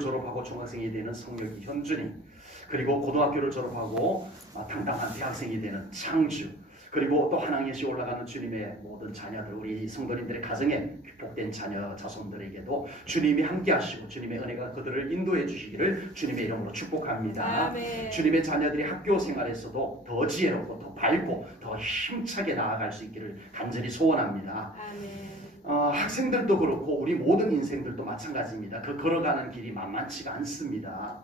졸업하고 중학생이 되는 성력이 현준이, 그리고 고등학교를 졸업하고 당당한 대학생이 되는 창주, 그리고 또 한학년씩 올라가는 주님의 모든 자녀들, 우리 성도님들의 가정에 복된 자녀 자손들에게도 주님이 함께 하시고 주님의 은혜가 그들을 인도해 주시기를 주님의 이름으로 축복합니다. 아멘. 주님의 자녀들이 학교 생활에서도 더 지혜롭고 더 밝고 더 힘차게 나아갈 수 있기를 간절히 소원합니다. 아멘. 학생들도 그렇고 우리 모든 인생들도 마찬가지입니다. 그 걸어가는 길이 만만치가 않습니다.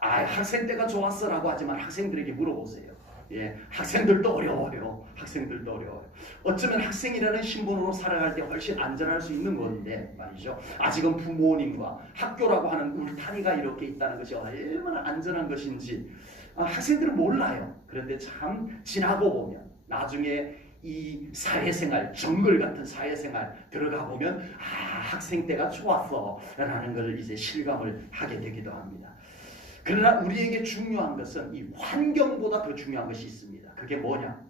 학생 때가 좋았어라고 하지만 학생들에게 물어보세요. 예, 학생들도 어려워요. 학생들도 어려워요. 어쩌면 학생이라는 신분으로 살아갈 때 훨씬 안전할 수 있는 건데 말이죠. 아직은 부모님과 학교라고 하는 울타리가 이렇게 있다는 것이 얼마나 안전한 것인지 학생들은 몰라요. 그런데 참 지나고 보면 나중에 이 사회생활, 정글 같은 사회생활 들어가 보면 학생 때가 좋았어 라는 걸 이제 실감을 하게 되기도 합니다. 그러나 우리에게 중요한 것은 이 환경보다 더 중요한 것이 있습니다. 그게 뭐냐?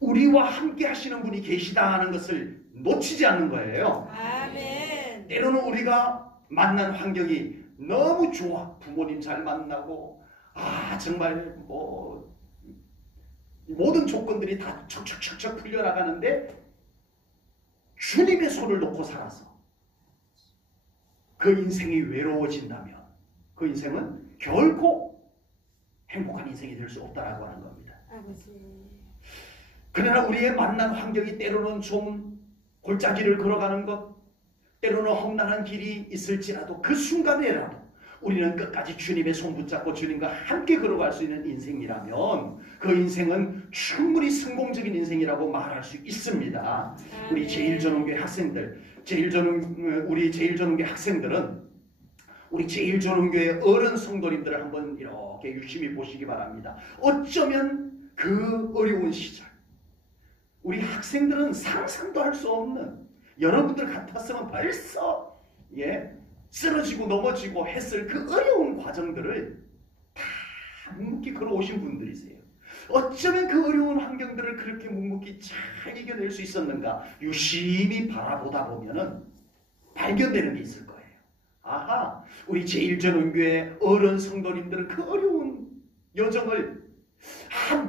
우리와 함께 하시는 분이 계시다 하는 것을 놓치지 않는 거예요. 아멘. 때로는 우리가 만난 환경이 너무 좋아. 부모님 잘 만나고 정말 모든 조건들이 다 척척척척 풀려나가는데 주님의 손을 놓고 살아서 그 인생이 외로워진다면 그 인생은 결코 행복한 인생이 될 수 없다라고 하는 겁니다. 아버지. 그러나 우리의 만난 환경이 때로는 좀 골짜기를 걸어가는 것, 때로는 험난한 길이 있을지라도 그 순간에라도 우리는 끝까지 주님의 손 붙잡고 주님과 함께 걸어갈 수 있는 인생이라면 그 인생은 충분히 성공적인 인생이라고 말할 수 있습니다. 우리 제1전원교회 학생들, 우리 제1전원교회 학생들은 우리 제1전원교회 어른 성도님들을 한번 이렇게 유심히 보시기 바랍니다. 어쩌면 그 어려운 시절 우리 학생들은 상상도 할 수 없는, 여러분들 같았으면 벌써 쓰러지고 넘어지고 했을 그 어려운 과정들을 다 묵묵히 걸어오신 분들이세요. 어쩌면 그 어려운 환경들을 그렇게 묵묵히 잘 이겨낼 수 있었는가 유심히 바라보다 보면은 발견되는 게 있을 거예요. 우리 제1전원교회 어른 성도님들은 그 어려운 여정을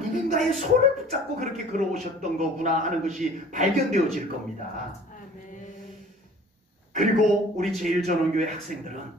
누군가의 손을 붙잡고 그렇게 걸어오셨던 거구나 하는 것이 발견되어질 겁니다. 그리고 우리 제1전원교회 학생들은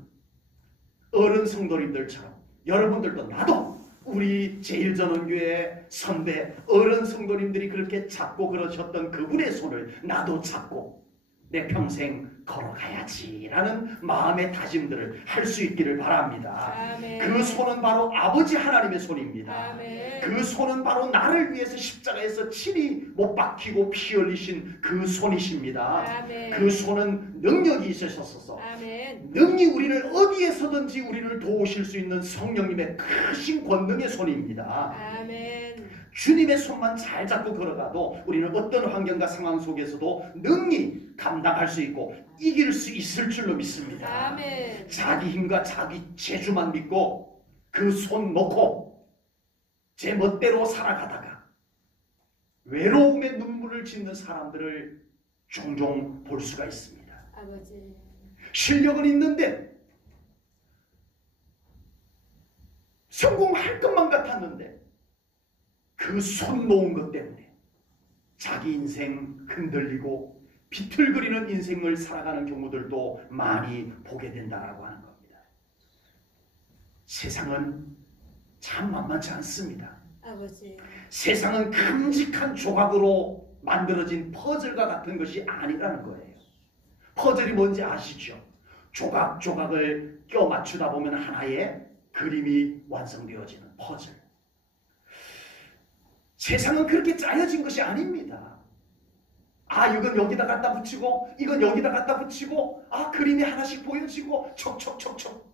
어른 성도님들처럼 여러분들도 나도 우리 제1전원교회 선배 어른 성도님들이 그렇게 잡고 그러셨던 그분의 손을 나도 잡고 내 평생 걸어가야지라는 마음의 다짐들을 할 수 있기를 바랍니다. 아멘. 그 손은 바로 아버지 하나님의 손입니다. 아멘. 그 손은 바로 나를 위해서 십자가에서 친히 못 박히고 피 흘리신 그 손이십니다. 아멘. 그 손은 능력이 있으셔서 아멘. 능히 우리를 어디에서든지 우리를 도우실 수 있는 성령님의 크신 권능의 손입니다. 아멘. 주님의 손만 잘 잡고 걸어가도 우리는 어떤 환경과 상황 속에서도 능히 감당할 수 있고 이길 수 있을 줄로 믿습니다. 아멘. 자기 힘과 자기 재주만 믿고 그 손 놓고 제 멋대로 살아가다가 외로움의 눈물을 짓는 사람들을 종종 볼 수가 있습니다. 아버지. 실력은 있는데 성공할 것만 같았는데 그 손 놓은 것 때문에 자기 인생 흔들리고 비틀거리는 인생을 살아가는 경우들도 많이 보게 된다라고 하는 겁니다. 세상은 참 만만치 않습니다. 아버지. 세상은 큼직한 조각으로 만들어진 퍼즐과 같은 것이 아니라는 거예요. 퍼즐이 뭔지 아시죠? 조각조각을 껴 맞추다 보면 하나의 그림이 완성되어지는 퍼즐. 세상은 그렇게 짜여진 것이 아닙니다. 이건 여기다 갖다 붙이고 이건 여기다 갖다 붙이고 그림이 하나씩 보여지고 척척척척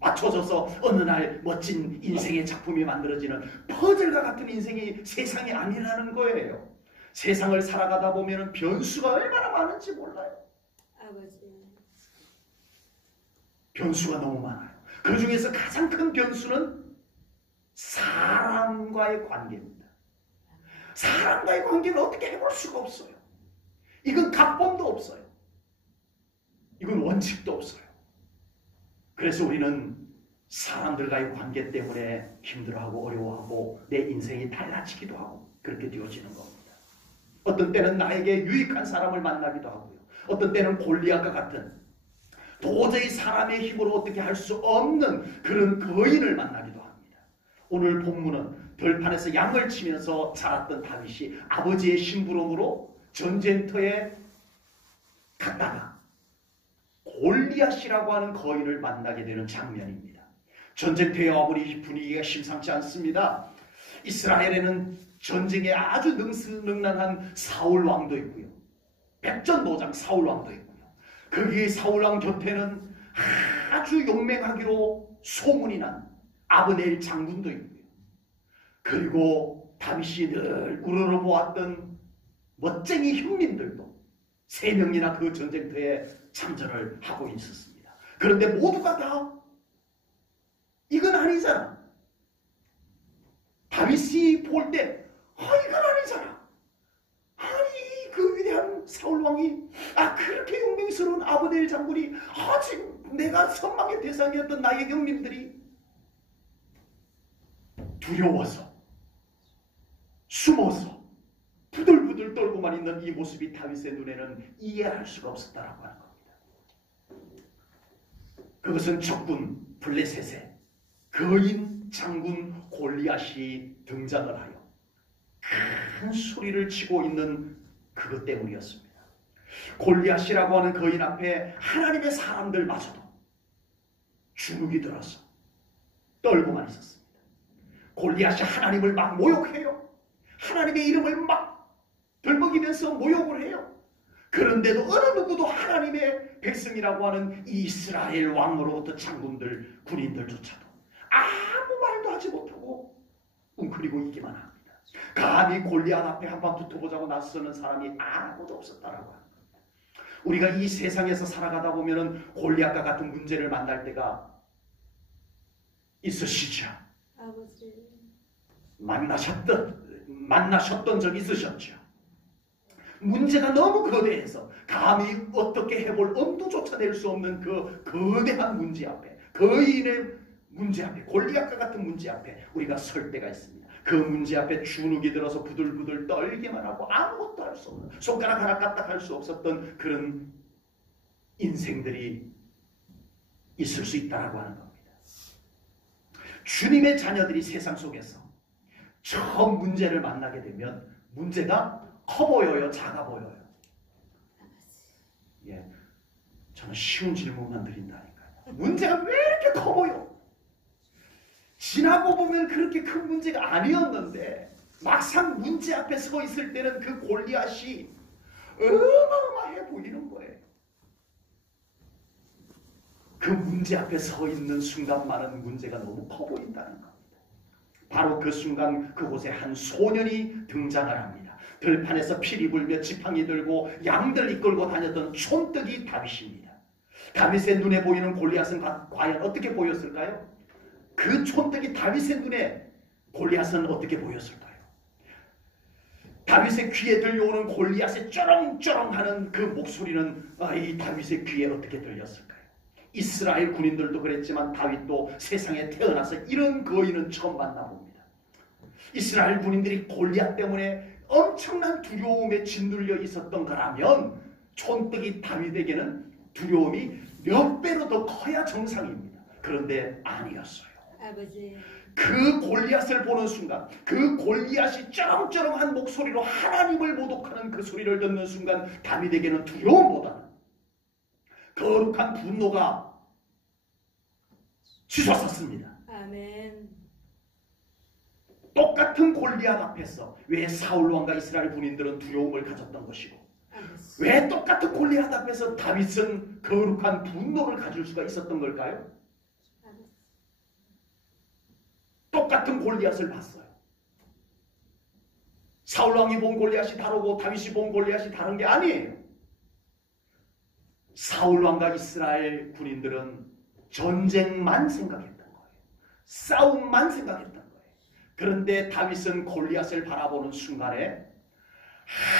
맞춰져서 어느 날 멋진 인생의 작품이 만들어지는 퍼즐과 같은 인생이 세상이 아니라는 거예요. 세상을 살아가다 보면 변수가 얼마나 많은지 몰라요. 아버지. 변수가 너무 많아요. 그 중에서 가장 큰 변수는 사람과의 관계입니다. 사람과의 관계는 어떻게 해볼 수가 없어요. 이건 각본도 없어요. 이건 원칙도 없어요. 그래서 우리는 사람들과의 관계 때문에 힘들어하고 어려워하고 내 인생이 달라지기도 하고 그렇게 되어지는 겁니다. 어떤 때는 나에게 유익한 사람을 만나기도 하고요. 어떤 때는 골리앗과 같은 도저히 사람의 힘으로 어떻게 할 수 없는 그런 거인을 만나기도 합니다. 오늘 본문은 들판에서 양을 치면서 자랐던 다윗이 아버지의 심부름으로 전쟁터에 갔다가 골리앗이라고 하는 거인을 만나게 되는 장면입니다. 전쟁터에 와보니 분위기가 심상치 않습니다. 이스라엘에는 전쟁에 아주 능란한 사울 왕도 있고요. 백전노장 사울 왕도 있고요. 거기에 사울 왕 곁에는 아주 용맹하기로 소문이 난 아브넬 장군도 있고요. 그리고 다윗이 늘 우러러보았던 멋쟁이 형님들도 3명이나 그 전쟁터에 참전을 하고 있었습니다. 그런데 모두가 다 이건 아니잖아. 다윗이 볼 때 이건 아니잖아. 아니 그 위대한 사울왕이 그렇게 용맹스러운 아브넬 장군이 지금 내가 선망의 대상이었던 나의 형님들이 두려워서 숨어서 부들부들 떨고만 있는 이 모습이 다윗의 눈에는 이해할 수가 없었다라고 하는 겁니다. 그것은 적군 블레셋의 거인 장군 골리앗이 등장을 하여 큰 소리를 치고 있는 그것 때문이었습니다. 골리앗이라고 하는 거인 앞에 하나님의 사람들마저도 주눅이 들어서 떨고만 있었습니다. 골리앗이 하나님을 막 모욕해요. 하나님의 이름을 막 들먹이면서 모욕을 해요. 그런데도 어느 누구도 하나님의 백성이라고 하는 이스라엘 왕으로부터 장군들, 군인들조차도 아무 말도 하지 못하고 웅크리고 있기만 합니다. 감히 골리앗 앞에 한번 붙어보자고 나서는 사람이 아무도 없었다라고 합니다. 우리가 이 세상에서 살아가다 보면은 골리앗과 같은 문제를 만날 때가 있으시죠? 아버지. 만나셨던 적 있으셨죠? 문제가 너무 거대해서 감히 어떻게 해볼 엄두조차 낼 수 없는 그 거대한 문제 앞에, 거인의 문제 앞에, 골리앗과 같은 문제 앞에 우리가 설 때가 있습니다. 그 문제 앞에 주눅이 들어서 부들부들 떨기만 하고 아무것도 할 수 없는, 손가락 하나 까딱 할 수 없었던 그런 인생들이 있을 수 있다라고 하는 겁니다. 주님의 자녀들이 세상 속에서 처음 문제를 만나게 되면 문제가 커 보여요, 작아 보여요? 예, 저는 쉬운 질문만 드린다니까요. 문제가 왜 이렇게 커 보여? 지나고 보면 그렇게 큰 문제가 아니었는데 막상 문제 앞에 서 있을 때는 그 골리앗이 어마어마해 보이는 거예요. 그 문제 앞에 서 있는 순간만은 문제가 너무 커 보인다는 겁니다. 바로 그 순간 그곳에 한 소년이 등장을 합니다. 들판에서 피리 불며 지팡이 들고 양들 이끌고 다녔던 촌뜨기 다윗입니다. 다윗의 눈에 보이는 골리앗은 과연 어떻게 보였을까요? 그 촌뜨기 다윗의 눈에 골리앗은 어떻게 보였을까요? 다윗의 귀에 들려오는 골리앗의 쩌렁쩌렁하는 그 목소리는 이 다윗의 귀에 어떻게 들렸을까요? 이스라엘 군인들도 그랬지만 다윗도 세상에 태어나서 이런 거인은 처음 만나봅니다. 이스라엘 군인들이 골리앗 때문에 엄청난 두려움에 짓눌려 있었던 거라면 촌뜨기 다윗에게는 두려움이 몇 배로 더 커야 정상입니다. 그런데 아니었어요. 아버지. 그 골리앗을 보는 순간, 그 골리앗이 쩌렁쩌렁한 목소리로 하나님을 모독하는 그 소리를 듣는 순간 다윗에게는 두려움보다는 거룩한 분노가 치솟았습니다. 아멘. 똑같은 골리앗 앞에서 왜 사울왕과 이스라엘 군인들은 두려움을 가졌던 것이고 아버지. 왜 똑같은 골리앗 앞에서 다윗은 거룩한 분노를 가질 수가 있었던 걸까요? 아버지. 똑같은 골리앗을 봤어요. 사울왕이 본 골리앗이 다르고 다윗이 본 골리앗이 다른 게 아니에요. 사울왕과 이스라엘 군인들은 전쟁만 생각했던 거예요. 싸움만 생각했던 거예요. 그런데 다윗은 골리앗을 바라보는 순간에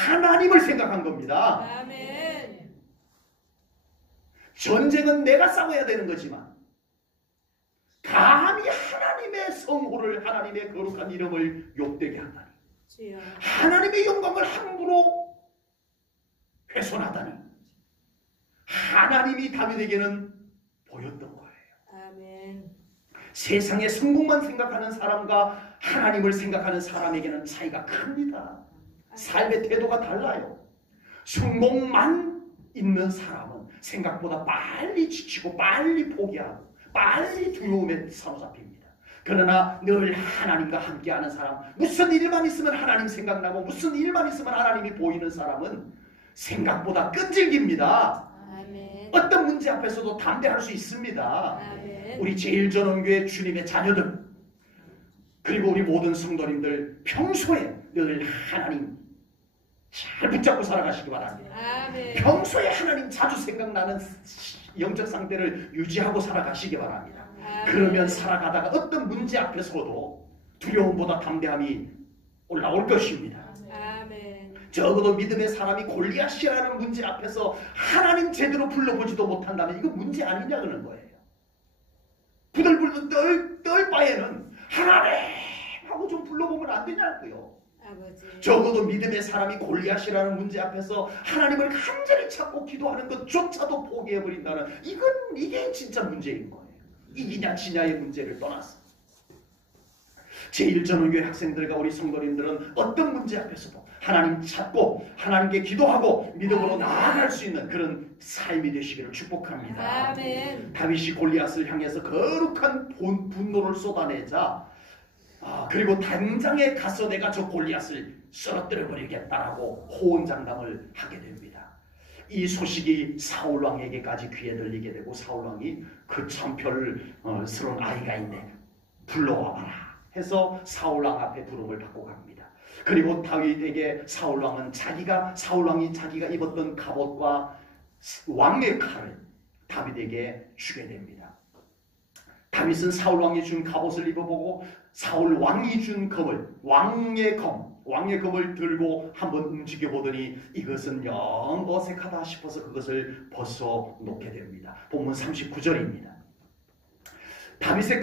하나님을 생각한 겁니다. 아멘. 전쟁은 내가 싸워야 되는 거지만 감히 하나님의 성호를 하나님의 거룩한 이름을 욕되게 한다니 주여. 하나님의 영광을 함부로 훼손하다니 하나님이 다윗에게는 보였던 거예요. 아멘. 세상의 성공만 생각하는 사람과 하나님을 생각하는 사람에게는 차이가 큽니다. 삶의 태도가 달라요. 성공만 있는 사람은 생각보다 빨리 지치고 빨리 포기하고 빨리 두려움에 사로잡힙니다. 그러나 늘 하나님과 함께하는 사람, 무슨 일만 있으면 하나님 생각나고 무슨 일만 있으면 하나님이 보이는 사람은 생각보다 끈질깁니다. 아멘. 어떤 문제 앞에서도 담대할 수 있습니다. 아멘. 우리 제일전원교회 주님의 자녀들 그리고 우리 모든 성도님들 평소에 늘 하나님 잘 붙잡고 살아가시기 바랍니다. 아멘. 평소에 하나님 자주 생각나는 영적 상태를 유지하고 살아가시기 바랍니다. 아멘. 그러면 살아가다가 어떤 문제 앞에서도 두려움보다 담대함이 올라올 것입니다. 아멘. 적어도 믿음의 사람이 골리앗이라는 문제 앞에서 하나님 제대로 불러보지도 못한다면 이거 문제 아니냐 그러는 거예요. 부들부들 떨 바에는 하나님 하고 좀 불러보면 안 되냐고요. 아버지. 적어도 믿음의 사람이 골리앗이라는 문제 앞에서 하나님을 간절히 찾고 기도하는 것조차도 포기해버린다는 이게 진짜 문제인 거예요. 이기냐 지냐의 문제를 떠나서 제1전원교회 학생들과 우리 성도님들은 어떤 문제 앞에서도 하나님 찾고 하나님께 기도하고 믿음으로 나아갈 수 있는 그런 삶이 되시기를 축복합니다. 아멘. 다윗이 골리앗을 향해서 거룩한 분노를 쏟아내자 그리고 당장에 가서 내가 저 골리앗을 쓰러뜨려 버리겠다라고 호언장담을 하게 됩니다. 이 소식이 사울 왕에게까지 귀에 들리게 되고 사울 왕이 그 참별스러운 아이가 있네 불러와봐라 해서 사울 왕 앞에 부름을 받고 갑니다. 그리고 다윗에게 사울 왕은 사울 왕이 자기가 입었던 갑옷과 왕의 칼을 다윗에게 주게 됩니다. 다윗은 사울 왕이 준 갑옷을 입어보고 사울 왕이 준 검을 왕의 검을 들고 한번 움직여 보더니 이것은 영 어색하다 싶어서 그것을 벗어 놓게 됩니다. 본문 39절입니다. 다윗이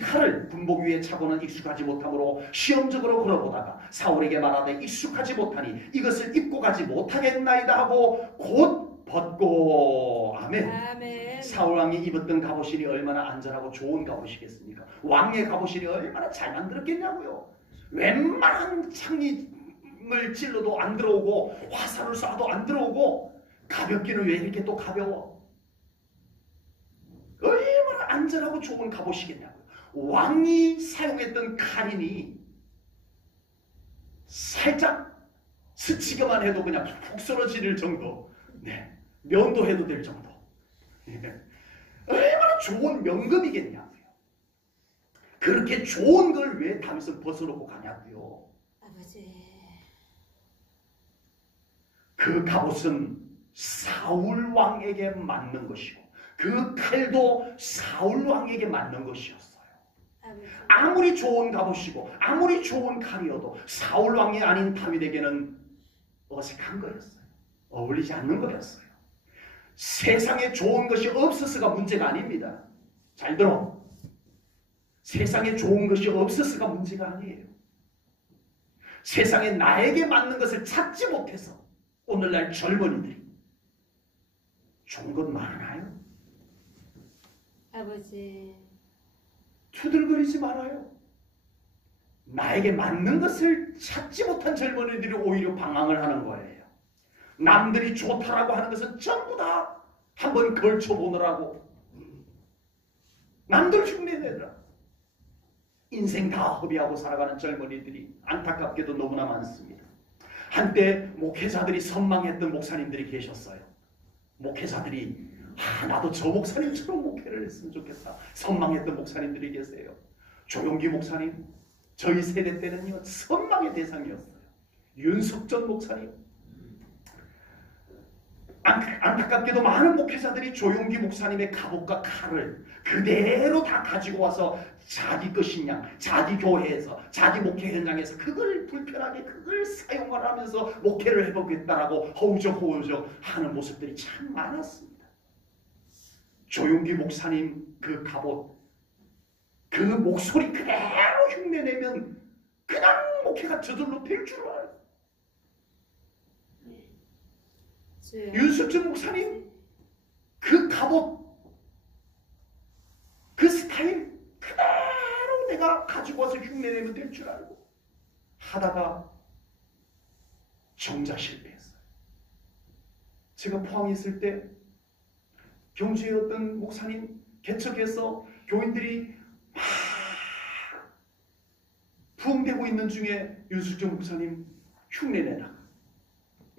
칼을 군복 위에 차고는 익숙하지 못하므로 시험적으로 걸어보다가 사울에게 말하되 익숙하지 못하니 이것을 입고 가지 못하겠나이다 하고 곧 벗고 아멘. 아멘. 사울 왕이 입었던 갑옷이 얼마나 안전하고 좋은 갑옷이겠습니까? 왕의 갑옷이 얼마나 잘 만들었겠냐고요. 웬만한 창을 찔러도 안 들어오고 화살을 쏴도 안 들어오고 가볍기는 왜 이렇게 또 가벼워? 얼마나 안전하고 좋은 갑옷이겠냐고요. 왕이 사용했던 칼이니 살짝 스치기만 해도 그냥 푹 쓰러질 정도, 면도해도 될 정도. 얼마나 좋은 명금이겠냐고요. 그렇게 좋은 걸 왜 다윗은 벗어놓고 가냐고요. 아버지. 그 갑옷은 사울 왕에게 맞는 것이고 그 칼도 사울 왕에게 맞는 것이었어요. 아버지. 아무리 좋은 갑옷이고 아무리 좋은 칼이어도 사울 왕이 아닌 다윗에게는 어색한 거였어요. 어울리지 않는 거였어요. 세상에 좋은 것이 없어서가 문제가 아닙니다. 잘 들어. 세상에 좋은 것이 없어서가 문제가 아니에요. 세상에 나에게 맞는 것을 찾지 못해서 오늘날 젊은이들이 좋은 것 많아요. 아버지. 투들거리지 말아요. 나에게 맞는 것을 찾지 못한 젊은이들이 오히려 방황을 하는 거예요. 남들이 좋다라고 하는 것은 전부 다 한번 걸쳐보느라고 남들 흉내내더라. 인생 다 허비하고 살아가는 젊은이들이 안타깝게도 너무나 많습니다. 한때 목회자들이 선망했던 목사님들이 계셨어요. 목회자들이 나도 저 목사님처럼 목회를 했으면 좋겠다. 선망했던 목사님들이 계세요. 조용기 목사님, 저희 세대 때는요 선망의 대상이었어요. 윤석전 목사님. 안타깝게도 많은 목회자들이 조용기 목사님의 갑옷과 칼을 그대로 다 가지고 와서 자기 것인 양, 자기 교회에서, 자기 목회 현장에서 그걸 불편하게 그걸 사용을 하면서 목회를 해보겠다라고 허우적 하는 모습들이 참 많았습니다. 조용기 목사님 그 갑옷 그 목소리 그대로 흉내내면 그냥 목회가 저절로 될 줄 알아요. 주여. 윤석준 목사님 그 갑옷 그 스타일 그대로 내가 가지고 와서 흉내내면 될 줄 알고 하다가 정작 실패했어요. 제가 포항에 있을 때 경주에 어떤 목사님 개척해서 교인들이 막 부흥되고 있는 중에 윤석준 목사님 흉내내다가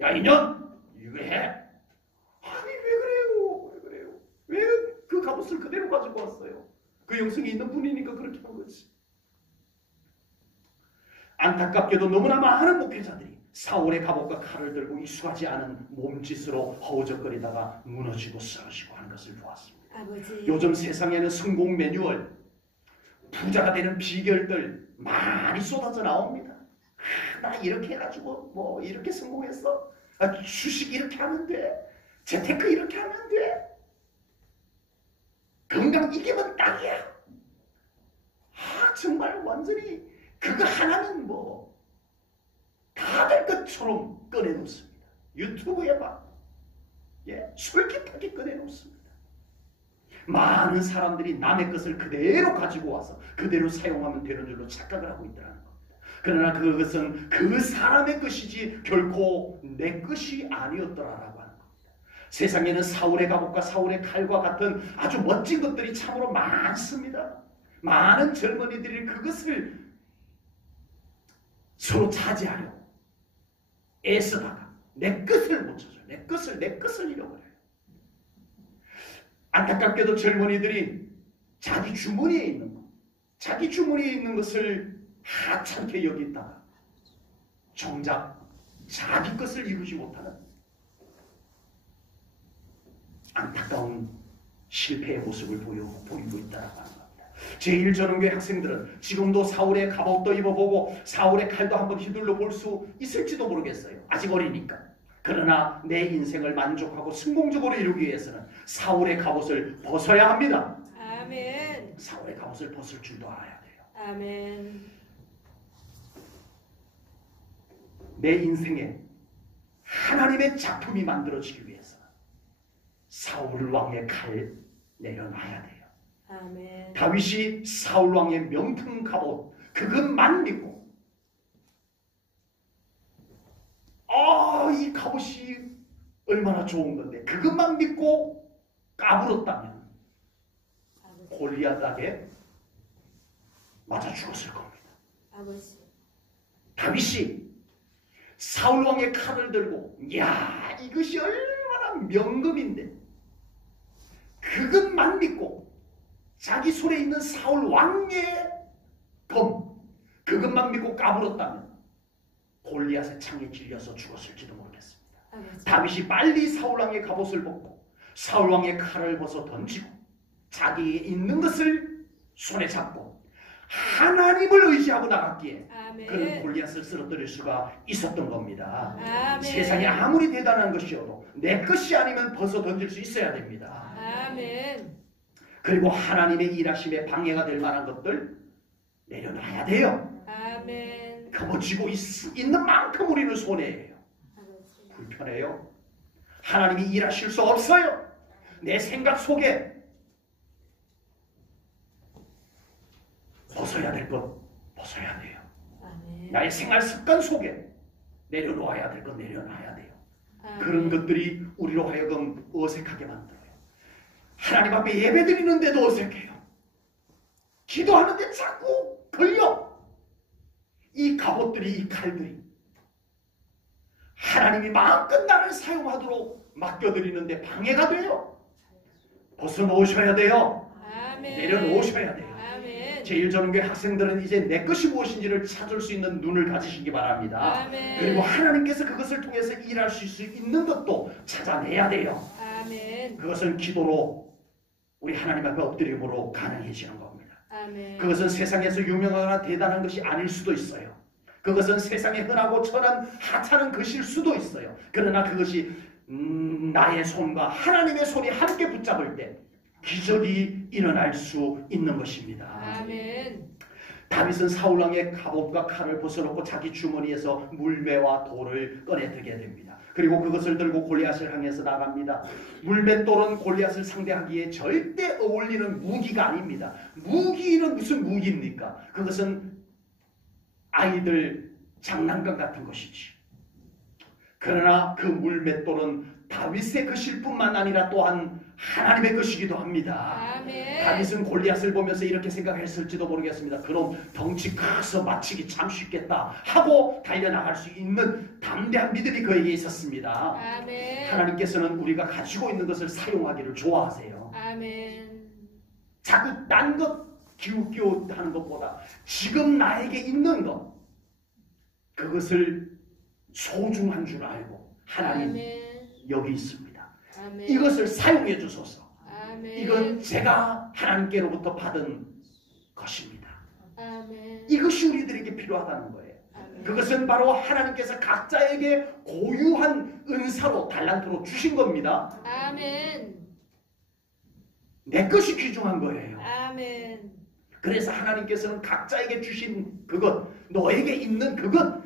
야 이년 이거 해? 아니 왜 그래요? 왜 그래요? 왜 그 갑옷을 그대로 가지고 왔어요? 그 영성이 있는 분이니까 그렇게 한 거지. 안타깝게도 너무나 많은 목회자들이 사울의 갑옷과 칼을 들고 익숙하지 않은 몸짓으로 허우적거리다가 무너지고 쓰러지고 하는 것을 보았습니다. 아버지. 요즘 세상에는 성공 매뉴얼, 부자가 되는 비결들 많이 쏟아져 나옵니다. 나 이렇게 해가지고 뭐 이렇게 성공했어. 주식 이렇게 하면 돼. 재테크 이렇게 하면 돼. 건강 이기면 딱이야. 정말 완전히 그거 하나는 뭐 다 될 것처럼 꺼내놓습니다. 유튜브에 막 솔깃하게 꺼내놓습니다. 많은 사람들이 남의 것을 그대로 가지고 와서 그대로 사용하면 되는 줄로 착각을 하고 있다는 겁니다. 그러나 그것은 그 사람의 것이지 결코 내 것이 아니었더라라고 하는 겁니다. 세상에는 사울의 갑옷과 사울의 칼과 같은 아주 멋진 것들이 참으로 많습니다. 많은 젊은이들이 그것을 서로 차지하려고 애쓰다가 내 것을 못 찾아요. 내 것을 잃어버려요. 안타깝게도 젊은이들이 자기 주머니에 있는 것을 하찮게 여기다가 정작 자기 것을 이루지 못하는 안타까운 실패의 모습을 보이고 있다고 하는 겁니다. 제1전원교회 학생들은 지금도 사울의 갑옷도 입어보고 사울의 칼도 한번 휘둘러 볼 수 있을지도 모르겠어요. 아직 어리니까. 그러나 내 인생을 만족하고 성공적으로 이루기 위해서는 사울의 갑옷을 벗어야 합니다. 아멘. 사울의 갑옷을 벗을 줄도 알아야 돼요. 아멘. 내 인생에 하나님의 작품이 만들어지기 위해서는 사울 왕의 칼 내려놔야 돼요. 아멘. 다윗이 사울 왕의 명품 갑옷 그것만 믿고 이 갑옷이 얼마나 좋은 건데 그것만 믿고 까불었다면 골리앗에게 맞아 죽었을 겁니다. 아버지. 다윗이 사울 왕의 칼을 들고 야 이것이 얼마나 명금인데 그것만 믿고 자기 손에 있는 사울 왕의 검 그것만 믿고 까불었다면 골리앗의 창에 질려서 죽었을지도 모르겠습니다. 아버지. 다윗이 빨리 사울 왕의 갑옷을 벗고 사울 왕의 칼을 벗어 던지고 자기에 있는 것을 손에 잡고 하나님을 의지하고 나갔기에 아멘. 그는 골리앗을 쓰러뜨릴 수가 있었던 겁니다. 아멘. 세상이 아무리 대단한 것이어도 내 것이 아니면 벗어 던질 수 있어야 됩니다. 아멘. 그리고 하나님의 일하심에 방해가 될 만한 것들 내려놔야 돼요. 아멘. 거머쥐고 있는 만큼 우리는 손해예요. 아버지. 불편해요. 하나님이 일하실 수 없어요. 내 생각 속에 벗어야 될 것 벗어야 돼요. 아멘. 나의 생활 습관 속에 내려놓아야 될 것 내려놔야 돼요. 아멘. 그런 것들이 우리로 하여금 어색하게 만들어요. 하나님 앞에 예배 드리는데도 어색해요. 기도하는데 자꾸 걸려. 이 갑옷들이 이 칼들이 하나님이 마음껏 나를 사용하도록 맡겨드리는데 방해가 돼요. 벗어놓으셔야 돼요. 아멘. 내려놓으셔야 돼요. 아멘. 제1전원교회 학생들은 이제 내 것이 무엇인지를 찾을 수 있는 눈을 가지시기 바랍니다. 아멘. 그리고 하나님께서 그것을 통해서 일할 수 있는 것도 찾아내야 돼요. 아멘. 그것은 기도로 우리 하나님 앞에 엎드림으로 가능해지는 겁니다. 아멘. 그것은 세상에서 유명하거나 대단한 것이 아닐 수도 있어요. 그것은 세상에 흔하고 천한 하찮은 것일 수도 있어요. 그러나 그것이 나의 손과 하나님의 손이 함께 붙잡을 때 기적이 일어날 수 있는 것입니다. 아멘. 다윗은 사울왕의 갑옷과 칼을 벗어놓고 자기 주머니에서 물매와 돌을 꺼내들게 됩니다. 그리고 그것을 들고 골리앗을 향해서 나갑니다. 물맷돌은 골리앗을 상대하기에 절대 어울리는 무기가 아닙니다. 무기는 무슨 무기입니까? 그것은 아이들 장난감 같은 것이지. 그러나 그 물맷돌은 다윗의 것일 뿐만 아니라 또한 하나님의 것이기도 합니다. 아멘. 다윗은 골리앗을 보면서 이렇게 생각했을지도 모르겠습니다. 그럼 덩치 커서 맞히기 참 쉽겠다 하고 달려나갈 수 있는 담대한 믿음이 그에게 있었습니다. 아멘. 하나님께서는 우리가 가지고 있는 것을 사용하기를 좋아하세요. 아멘. 자꾸 딴 것 기웃기웃하는 것보다 지금 나에게 있는 것, 그것을 소중한 줄 알고 하나님 아멘. 여기 있습니다. 아멘. 이것을 사용해 주소서. 아멘. 이건 제가 하나님께로부터 받은 것입니다. 아멘. 이것이 우리들에게 필요하다는 거예요. 아멘. 그것은 바로 하나님께서 각자에게 고유한 은사로 달란트로 주신 겁니다. 아멘. 내 것이 귀중한 거예요. 아멘. 그래서 하나님께서는 각자에게 주신 그것, 너에게 있는 그것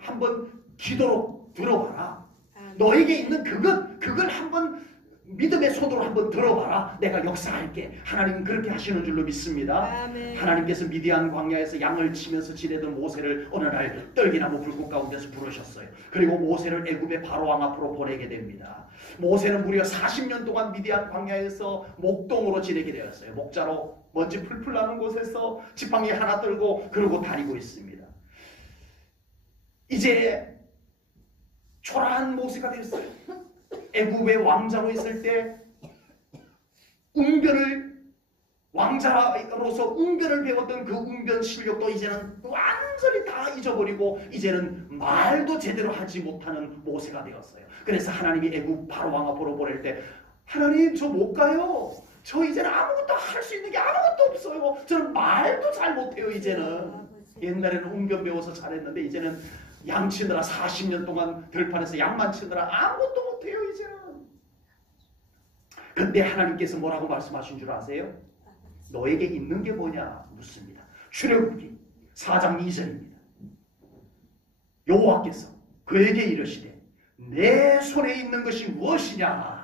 한번 기도로 들어봐라. 아멘. 너에게 있는 그걸 한번 믿음의 손으로 한번 들어봐라. 내가 역사할게. 하나님은 그렇게 하시는 줄로 믿습니다. 아멘. 하나님께서 미디안 광야에서 양을 치면서 지내던 모세를 어느 날 떨기나무 불꽃 가운데서 부르셨어요. 그리고 모세를 애굽의 바로왕 앞으로 보내게 됩니다. 모세는 무려 40년 동안 미디안 광야에서 목동으로 지내게 되었어요. 목자로 먼지 풀풀 나는 곳에서 지팡이 하나 들고 그러고 다니고 있습니다. 이제 초라한 모세가 됐어요. 애굽의 왕자로 있을 때 왕자로서 웅변을 배웠던 그 웅변 실력도 이제는 완전히 다 잊어버리고 이제는 말도 제대로 하지 못하는 모세가 되었어요. 그래서 하나님이 애굽 바로왕 앞으로 보낼 때 하나님 저 못 가요. 저 이제는 아무것도 할 수 있는 게 아무것도 없어요. 저는 말도 잘 못해요. 이제는. 옛날에는 웅변 배워서 잘했는데 이제는 양 치느라 40년 동안 들판에서 양만 치느라 아무것도 못해요. 이제는. 근데 하나님께서 뭐라고 말씀하신 줄 아세요? 너에게 있는 게 뭐냐 묻습니다. 출애굽기 4장 2절입니다. 여호와께서 그에게 이르시되 내 손에 있는 것이 무엇이냐?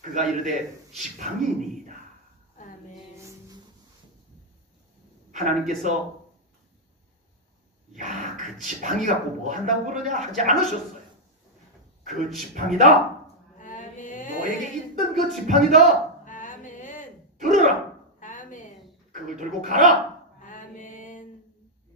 그가 이르되 지팡이니이다. 아멘. 하나님께서 야, 그 지팡이 갖고 뭐 한다고 그러냐 하지 않으셨어요. 그 지팡이다. 아멘. 너에게 있던 그 지팡이다. 아멘. 들어라. 아멘. 그걸 들고 가라. 아멘.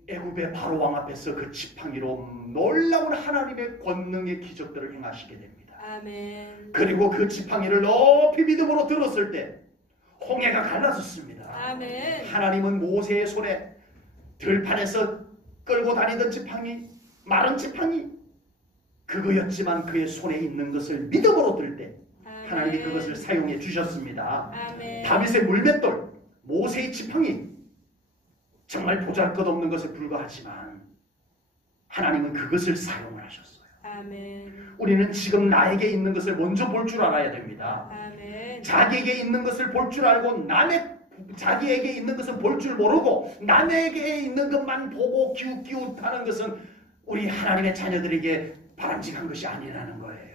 애굽의 바로왕 앞에서 그 지팡이로 놀라운 하나님의 권능의 기적들을 행하시게 됩니다. 아멘. 그리고 그 지팡이를 높이 믿음으로 들었을 때 홍해가 갈라졌습니다. 아멘. 하나님은 모세의 손에 들판에서 끌고 다니던 지팡이, 마른 지팡이 그거였지만 그의 손에 있는 것을 믿음으로 들 때 하나님이 그것을 사용해 주셨습니다. 아멘. 다윗의 물맷돌, 모세의 지팡이 정말 보잘것없는 것에 불과하지만 하나님은 그것을 사용을 하셨어요. 아멘. 우리는 지금 나에게 있는 것을 먼저 볼 줄 알아야 됩니다. 아멘. 자기에게 있는 것을 볼 줄 알고 자기에게 있는 것은 볼 줄 모르고 남에게 있는 것만 보고 기웃기웃하는 것은 우리 하나님의 자녀들에게 바람직한 것이 아니라는 거예요.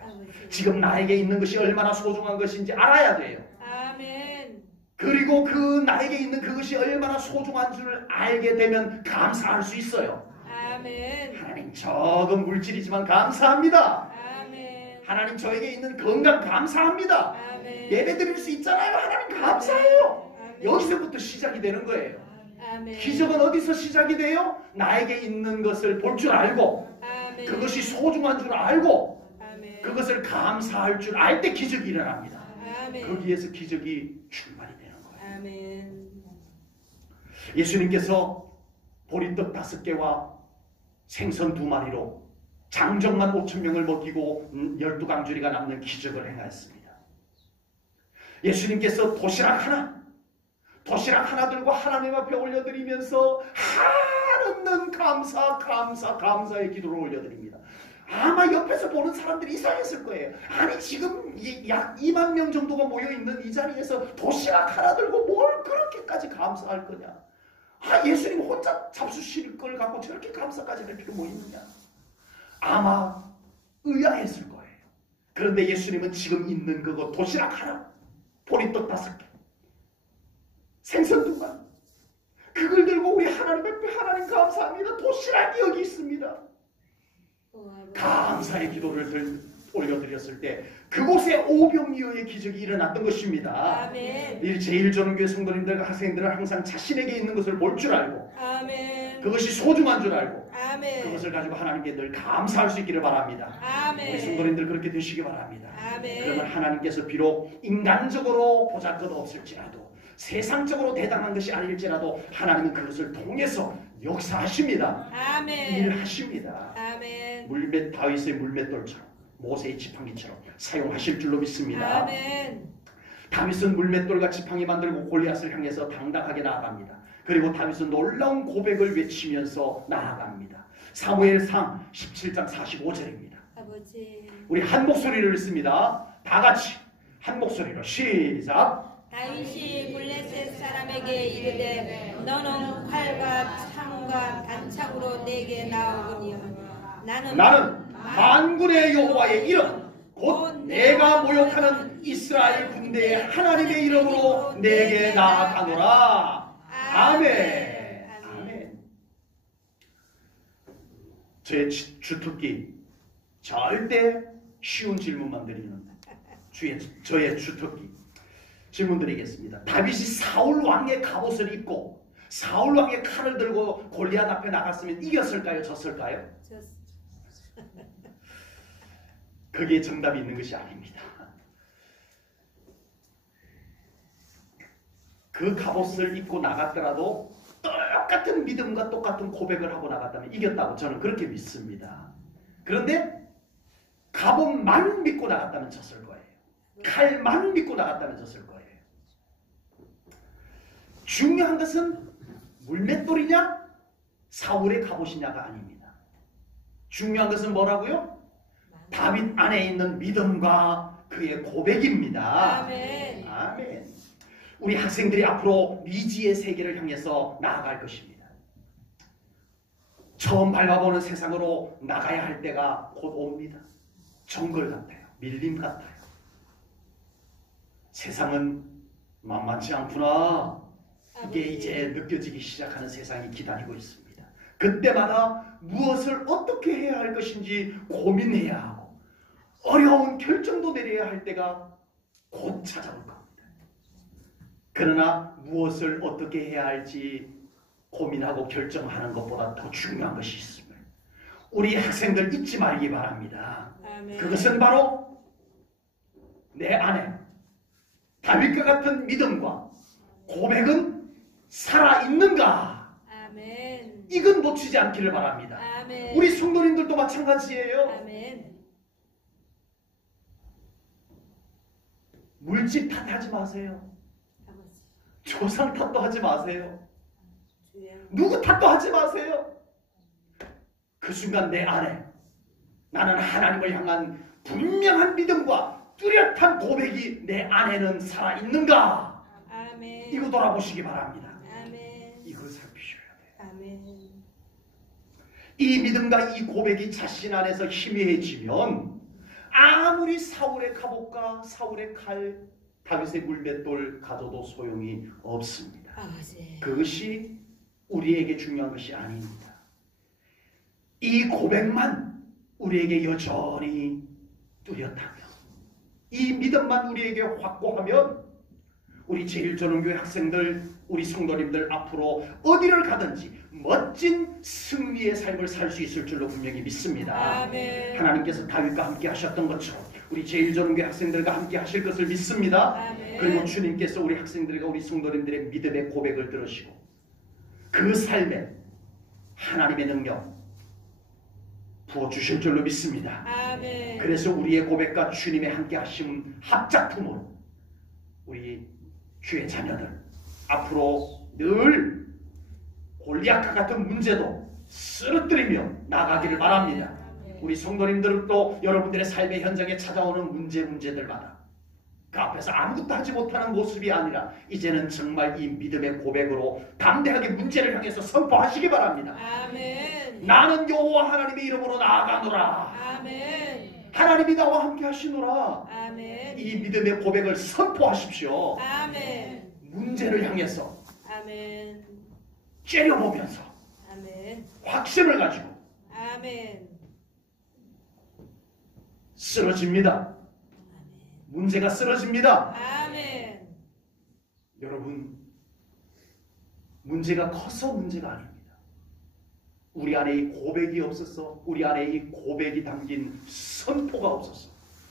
지금 나에게 있는 것이 얼마나 소중한 것인지 알아야 돼요. 아멘. 그리고 그 나에게 있는 그것이 얼마나 소중한 줄 알게 되면 감사할 수 있어요. 아멘. 하나님 적은 물질이지만 감사합니다. 아멘. 하나님 저에게 있는 건강 감사합니다. 아멘. 예배 드릴 수 있잖아요. 하나님 감사해요. 아멘. 여기서부터 시작이 되는 거예요. 아멘. 기적은 어디서 시작이 돼요? 나에게 있는 것을 볼 줄 알고 아멘. 그것이 소중한 줄 알고 아멘. 그것을 감사할 줄 알 때 기적이 일어납니다. 아멘. 거기에서 기적이 출발이 되는 거예요. 아멘. 예수님께서 보리떡 5개와 생선 2마리로 장정만 5,000명을 먹이고 12강줄이가 남는 기적을 행하였습니다. 예수님께서 도시락 하나 들고 하나님 앞에 올려드리면서 한없는 감사의 기도를 올려드립니다. 아마 옆에서 보는 사람들이 이상했을 거예요. 아니 지금 약 2만 명 정도가 모여있는 이 자리에서 도시락 하나 들고 뭘 그렇게까지 감사할 거냐. 예수님 혼자 잡수실 걸 갖고 저렇게 감사까지 할 필요 뭐 있느냐. 아마 의아했을 거예요. 그런데 예수님은 지금 있는 그거 도시락 하나, 보리떡 5개, 생선 2마리, 그걸 들고 우리 하나님 감사합니다. 도시락이 여기 있습니다. 감사의 기도를 올려드렸을 때 그곳에 오병이어의 기적이 일어났던 것입니다. 아멘. 제1조는교회 성도님들과 학생들은 항상 자신에게 있는 것을 볼 줄 알고 아멘. 그것이 소중한 줄 알고 아멘. 그것을 가지고 하나님께 늘 감사할 수 있기를 바랍니다. 아멘. 우리 성도님들 그렇게 되시기 바랍니다. 아멘. 그러면 하나님께서 비록 인간적으로 보잘것없을지라도 세상적으로 대단한 것이 아닐지라도 하나님은 그것을 통해서 역사하십니다. 아멘. 일하십니다. 아멘. 다윗의 물맷돌처럼 모세의 지팡이처럼 사용하실 줄로 믿습니다. 아멘. 다윗은 물맷돌과 지팡이 만들고 골리앗을 향해서 당당하게 나아갑니다. 그리고 다윗은 놀라운 고백을 외치면서 나아갑니다. 사무엘상 17장 45절입니다. 아버지. 우리 한 목소리를 읽습니다. 다 같이 한 목소리로 시작. 다윗이 블레셋 사람에게 이르되 너는 활과 창과 단창으로 내게 나오거니와 나는 만군의 여호와의 이름 곧 내가 모욕하는 이스라엘 군대의 하나님의 이름으로 내게 나아가노라. 아멘. 아멘. 제 주특기 절대 쉬운 질문만 드리는 저의 주특기 질문 드리겠습니다. 다윗이 사울 왕의 갑옷을 입고 사울 왕의 칼을 들고 골리앗 앞에 나갔으면 이겼을까요? 졌을까요? 그게 정답이 있는 것이 아닙니다. 그 갑옷을 입고 나갔더라도 똑같은 믿음과 똑같은 고백을 하고 나갔다면 이겼다고 저는 그렇게 믿습니다. 그런데 갑옷만 믿고 나갔다면 졌을 거예요. 칼만 믿고 나갔다면 졌을 거예요. 중요한 것은 물맷돌이냐 사울의 갑옷이냐가 아닙니다. 중요한 것은 뭐라고요? 다윗 안에 있는 믿음과 그의 고백입니다. 아멘. 아멘. 우리 학생들이 앞으로 미지의 세계를 향해서 나아갈 것입니다. 처음 밟아보는 세상으로 나가야 할 때가 곧 옵니다. 정글 같아요. 밀림 같아요. 세상은 만만치 않구나. 이게 이제 느껴지기 시작하는 세상이 기다리고 있습니다. 그때마다 무엇을 어떻게 해야 할 것인지 고민해야 하고 어려운 결정도 내려야 할 때가 곧 찾아올 겁니다. 그러나 무엇을 어떻게 해야 할지 고민하고 결정하는 것보다 더 중요한 것이 있습니다. 우리 학생들 잊지 말기 바랍니다. 아멘. 그것은 바로 내 안에 다윗과 같은 믿음과 고백은 살아있는가? 아멘. 이건 놓치지 않기를 바랍니다. 아멘. 우리 성도님들도 마찬가지예요. 아멘. 물집 탓하지 마세요. 아버지. 조상 탓도 하지 마세요. 주여. 누구 탓도 하지 마세요. 그 순간 내 안에 나는 하나님을 향한 분명한 믿음과 뚜렷한 고백이 내 안에는 살아있는가? 아멘. 이거 돌아보시기 바랍니다. 아멘. 이걸 살피셔야 돼요. 아멘. 이 믿음과 이 고백이 자신 안에서 희미해지면 아무리 사울의 갑옷과 사울의 칼, 다윗의 물맷돌 가져도 소용이 없습니다. 아버지. 그것이 우리에게 중요한 것이 아닙니다. 이 고백만 우리에게 여전히 뚜렷하면, 이 믿음만 우리에게 확고하면 우리 제1조는교회 학생들, 우리 성도님들 앞으로 어디를 가든지 멋진 승리의 삶을 살 수 있을 줄로 분명히 믿습니다. 아멘. 하나님께서 다윗과 함께 하셨던 것처럼 우리 제1조는교회 학생들과 함께 하실 것을 믿습니다. 아멘. 그리고 주님께서 우리 학생들과 우리 성도님들의 믿음의 고백을 들으시고 그 삶에 하나님의 능력 부어주실 줄로 믿습니다. 아멘. 그래서 우리의 고백과 주님의 함께 하심 합작품으로 우리 주의 자녀들 앞으로 늘 골리앗과 같은 문제도 쓰러뜨리며 나가기를 바랍니다. 우리 성도님들도 여러분들의 삶의 현장에 찾아오는 문제들마다 그 앞에서 아무것도 하지 못하는 모습이 아니라 이제는 정말 이 믿음의 고백으로 담대하게 문제를 향해서 선포하시기 바랍니다. 아멘. 나는 여호와 하나님의 이름으로 나아가노라. 아멘. 하나님이 나와 함께 하시노라. 아멘. 이 믿음의 고백을 선포하십시오. 아멘. 문제를 향해서 아멘. 째려보면서 아멘. 확신을 가지고 아멘. 쓰러집니다. 문제가 쓰러집니다. 아멘. 여러분, 문제가 커서 문제가 아닙니다. 우리 안에 이 고백이 없었어. 우리 안에 이 고백이 담긴 선포가 없었어.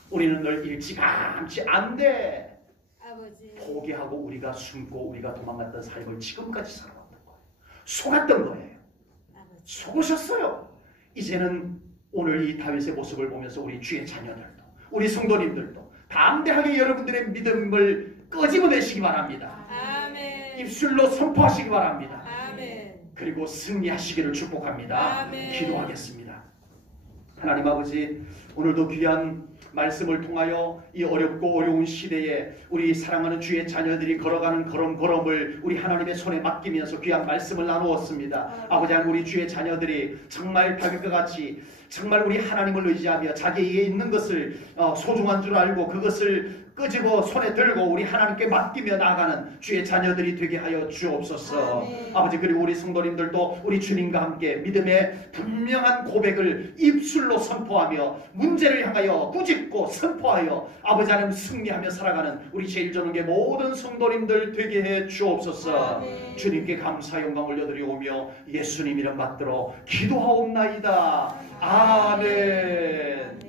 우리는 늘 일찌감치 안 돼. 아버지. 포기하고 우리가 숨고 우리가 도망갔던 삶을 지금까지 살아왔던 거예요. 속았던 거예요. 아버지. 속으셨어요. 이제는 오늘 이 다윗의 모습을 보면서 우리 주의 자녀들도 우리 성도님들도 담대하게 여러분들의 믿음을 끄집어내시기 바랍니다. 아멘. 입술로 선포하시기 바랍니다. 아멘. 그리고 승리하시기를 축복합니다. 아멘. 기도하겠습니다. 하나님 아버지, 오늘도 귀한 말씀을 통하여 이 어렵고 어려운 시대에 우리 사랑하는 주의 자녀들이 걸어가는 걸음걸음을 우리 하나님의 손에 맡기면서 귀한 말씀을 나누었습니다. 아버지 하나님, 우리 주의 자녀들이 정말 다윗과 같이 정말 우리 하나님을 의지하며 자기에게 있는 것을 소중한 줄 알고 그것을 끄집어 손에 들고 우리 하나님께 맡기며 나아가는 주의 자녀들이 되게 하여 주옵소서. 아멘. 아버지, 그리고 우리 성도님들도 우리 주님과 함께 믿음의 분명한 고백을 입술로 선포하며 문제를 향하여 꾸짖고 선포하여 아버지 하나님 승리하며 살아가는 우리 제일전능의 모든 성도님들 되게 해 주옵소서. 아멘. 주님께 감사 영광 올려드리오며 예수님 이름 받들어 기도하옵나이다. 아멘.